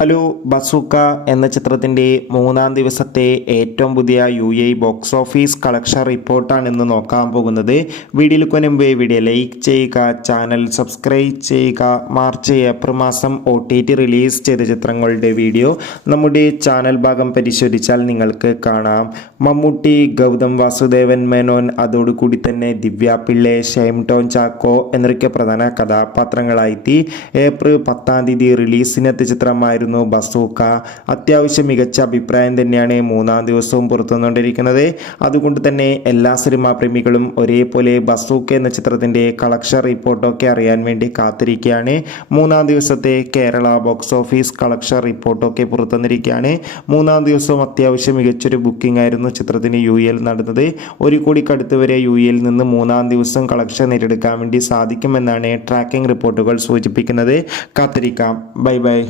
Hello bazooka എന്ന ചിത്രത്തിൻ്റെ മൂന്നാം ദിവസത്തെ ഏറ്റവും പുതിയ ബോക്സ് ഓഫീസ് കളക്ഷൻ റിപ്പോർട്ടാണ് ഇന്ന് നോക്കാൻ പോകുന്നത്. വീഡിയോയിൽ മുൻപ് വീഡിയോ ലൈക്ക് ചെയ്യുക, ചാനൽ സബ്സ്ക്രൈബ് ചെയ്യുക. മാർച്ച് ഏപ്രിൽ മാസം OTT റിലീസ് ചെയ്ത ചിത്രങ്ങളുടെ വീഡിയോ നമ്മുടെ ചാനൽ ഭാഗം പരിശോധിച്ചാൽ നിങ്ങൾക്ക് കാണാം. മമ്മൂട്ടി, ഗൗതം വാസുദേവൻ മേനോൻ, അതോടുകൂടി തന്നെ ദിവ്യ പിള്ളെ, ഷൈം ടോൺ ചാക്കോ എന്നൊക്കെ പ്രധാന കഥാപാത്രങ്ങളായി ഏപ്രിൽ 10 റിലീസിനെത്തിയ ചിത്രമായിരുന്നു ബസൂക്ക. അത്യാവശ്യം മികച്ച അഭിപ്രായം തന്നെയാണ് മൂന്നാം ദിവസവും പുറത്തുവന്നുകൊണ്ടിരിക്കുന്നത്. അതുകൊണ്ട് തന്നെ എല്ലാ സിനിമാ പ്രേമികളും ഒരേപോലെ ബസൂക്ക എന്ന ചിത്രത്തിൻ്റെ കളക്ഷൻ റിപ്പോർട്ടൊക്കെ അറിയാൻ വേണ്ടി കാത്തിരിക്കുകയാണ്. മൂന്നാം ദിവസത്തെ കേരള ബോക്സ് ഓഫീസ് കളക്ഷൻ റിപ്പോർട്ടൊക്കെ പുറത്തുവന്നിരിക്കുകയാണ്. മൂന്നാം ദിവസവും അത്യാവശ്യം മികച്ചൊരു ബുക്കിംഗ് ആയിരുന്നു ചിത്രത്തിന് UAE നടന്നത്. 1 കോടിക്കടുത്ത് വരെ UAE നിന്ന് മൂന്നാം ദിവസം കളക്ഷൻ നേടിയെടുക്കാൻ വേണ്ടി സാധിക്കുമെന്നാണ് ട്രാക്കിംഗ് റിപ്പോർട്ടുകൾ സൂചിപ്പിക്കുന്നത്. കാത്തിരിക്കാം. Bye bye.